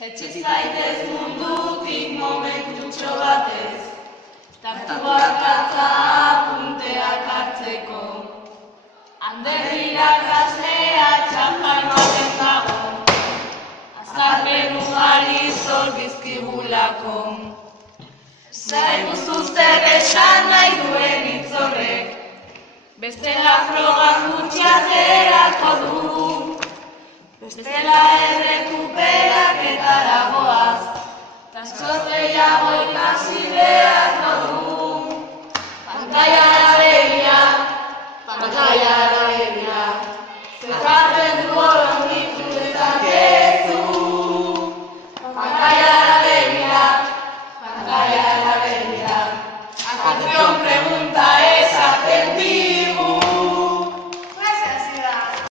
Jetzi zaitez mundutik momentutxo batez, tatuak atza apunteak hartzeko. Ander irakaslea txampan baten dago, azalpen ugari zor dizkigulako. Zaiguzu zer esan nahi duen hitz horrek, bestela frogan gutxi aterako dugu. Bestela errekuperaketara goaz, askoz gehiago ikasi beharko dugu.